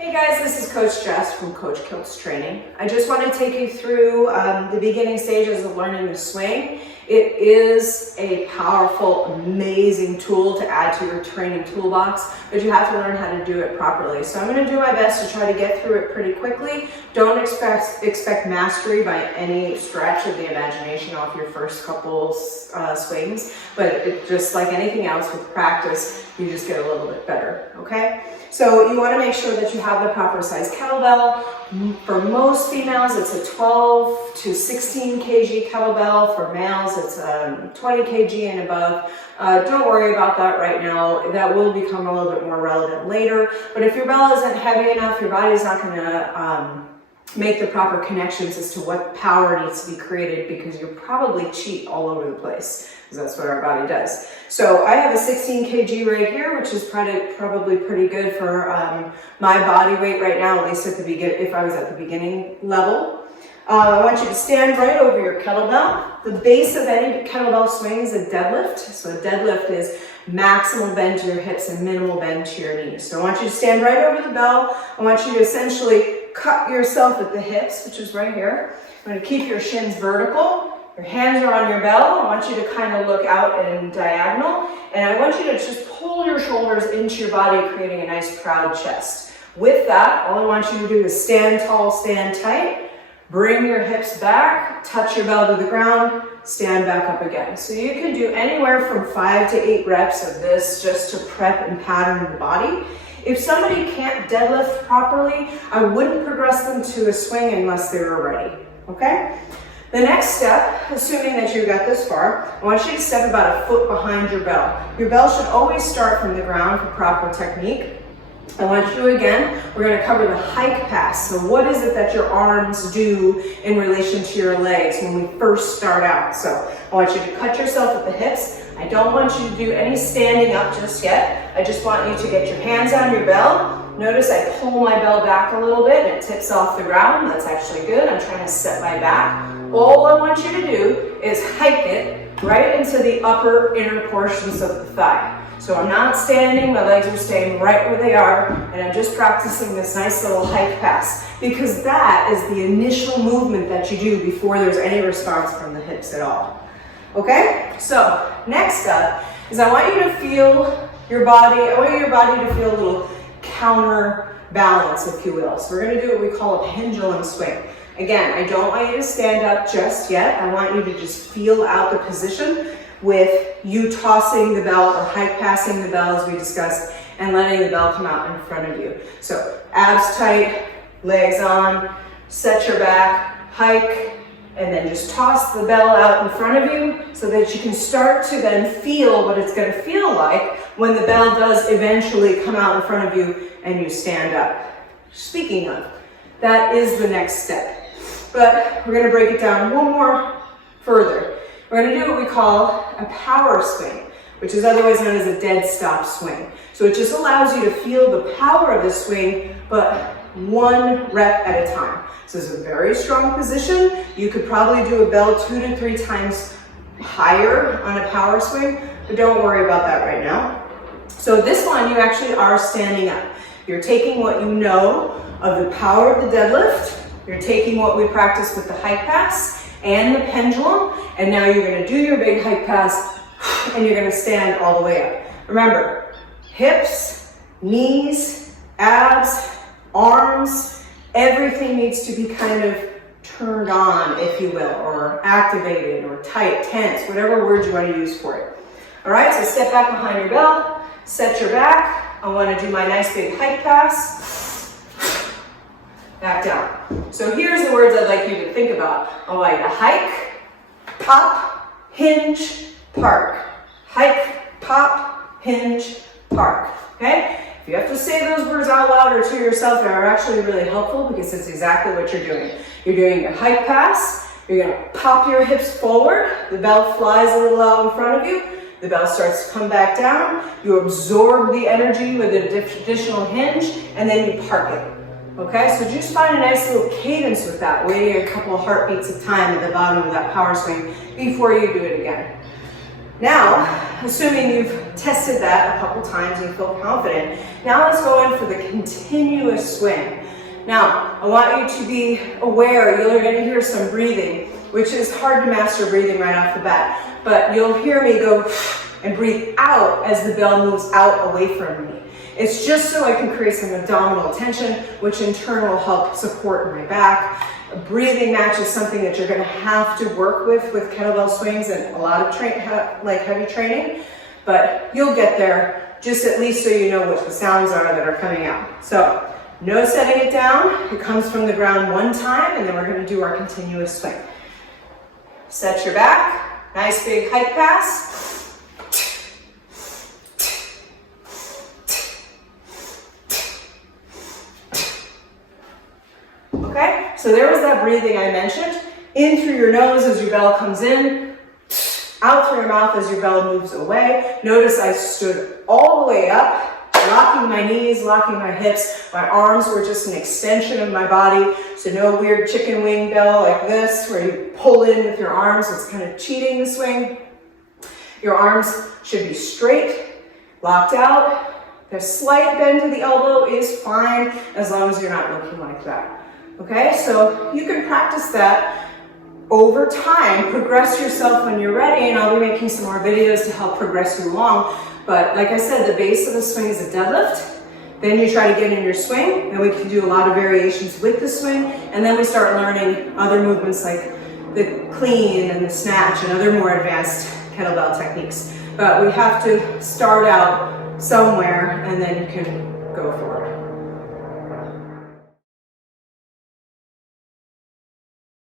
Hey guys, this is Coach Jess from Coach Kilt's Training. I just want to take you through the beginning stages of learning to swing. It is a powerful, amazing tool to add to your training toolbox, but you have to learn how to do it properly. So I'm going to do my best to try to get through it pretty quickly. Don't expect mastery by any stretch of the imagination off your first couple swings, but just like anything else with practice, you just get a little bit better, okay? So you want to make sure that you have the proper size kettlebell. For most females, it's a 12 to 16 kg kettlebell. For males, it's 20 kg and above. Don't worry about that right now. That will become a little bit more relevant later. But if your bell isn't heavy enough, your body's not going to make the proper connections as to what power needs to be created, because you'll probably cheat all over the place, because that's what our body does. So I have a 16 kg right here, which is probably pretty good for my body weight right now, at least at the if I was at the beginning level. I want you to stand right over your kettlebell. The base of any kettlebell swing is a deadlift. So a deadlift is maximum bend to your hips and minimal bend to your knees. So I want you to stand right over the bell. I want you to essentially cut yourself at the hips, which is right here. I'm going to keep your shins vertical. Your hands are on your bell. I want you to kind of look out and diagonal. And I want you to just pull your shoulders into your body, creating a nice proud chest. With that, all I want you to do is stand tall, stand tight. Bring your hips back, touch your bell to the ground, stand back up again. So you can do anywhere from 5 to 8 reps of this just to prep and pattern the body. If somebody can't deadlift properly, I wouldn't progress them to a swing unless they were ready, okay? The next step, assuming that you got this far, I want you to step about a foot behind your bell. Your bell should always start from the ground for proper technique. I want you again, we're going to cover the hike pass. So what is it that your arms do in relation to your legs when we first start out? So I want you to cut yourself at the hips. I don't want you to do any standing up just yet. I just want you to get your hands on your bell. Notice I pull my bell back a little bit and it tips off the ground. That's actually good. I'm trying to set my back. All I want you to do is hike it right into the upper inner portions of the thigh. So I'm not standing, my legs are staying right where they are, and I'm just practicing this nice little hike pass, because that is the initial movement that you do before there's any response from the hips at all. Okay? So next up is I want you to feel your body, I want your body to feel a little counterbalance, if you will. So we're going to do what we call a pendulum swing. Again, I don't want you to stand up just yet. I want you to just feel out the position with you tossing the bell or hike passing the bell, as we discussed, and letting the bell come out in front of you. So abs tight, legs on, set your back, hike, and then just toss the bell out in front of you so that you can start to then feel what it's going to feel like when the bell does eventually come out in front of you and you stand up. Speaking of, that is the next step. But we're going to break it down one more further. We're going to do what we call a power swing, which is otherwise known as a dead stop swing. So it just allows you to feel the power of the swing, but one rep at a time. So it's a very strong position. You could probably do a bell 2 to 3 times higher on a power swing, but don't worry about that right now. So this one, you actually are standing up. You're taking what you know of the power of the deadlift. You're taking what we practiced with the hike pass and the pendulum, and now you're going to do your big hike pass, and you're going to stand all the way up. Remember, hips, knees, abs, arms, everything needs to be kind of turned on, if you will, or activated, or tight, tense, whatever word you want to use for it. All right, so step back behind your bell, set your back. I want to do my nice big hike pass. Back down. So here's the words I'd like you to think about. I want you to hike, pop, hinge, park. Hike, pop, hinge, park. Okay? If you have to say those words out loud or to yourself, they are actually really helpful, because it's exactly what you're doing. You're doing your hike pass. You're going to pop your hips forward. The bell flies a little out in front of you. The bell starts to come back down. You absorb the energy with an additional hinge, and then you park it. Okay, so just find a nice little cadence with that, waiting a couple of heartbeats of time at the bottom of that power swing before you do it again. Now, assuming you've tested that a couple times and you feel confident, now let's go in for the continuous swing. Now, I want you to be aware, you're going to hear some breathing, which is hard to master breathing right off the bat, but you'll hear me go and breathe out as the bell moves out away from me. It's just so I can create some abdominal tension, which in turn will help support my back. A breathing match is something that you're going to have to work with kettlebell swings and a lot of heavy training, but you'll get there, just at least so you know what the sounds are that are coming out. So, no setting it down. It comes from the ground one time, and then we're going to do our continuous swing. Set your back, nice big hike pass. Okay, so there was that breathing I mentioned. In through your nose as your bell comes in, out through your mouth as your bell moves away. Notice I stood all the way up, locking my knees, locking my hips. My arms were just an extension of my body, so no weird chicken wing bell like this where you pull in with your arms. It's kind of cheating the swing. Your arms should be straight, locked out. The slight bend to the elbow is fine as long as you're not looking like that. Okay, so you can practice that over time, progress yourself when you're ready, and I'll be making some more videos to help progress you along. But like I said, the base of the swing is a deadlift. Then you try to get in your swing, and we can do a lot of variations with the swing, and then we start learning other movements like the clean and the snatch and other more advanced kettlebell techniques. But we have to start out somewhere, and then you can go forward.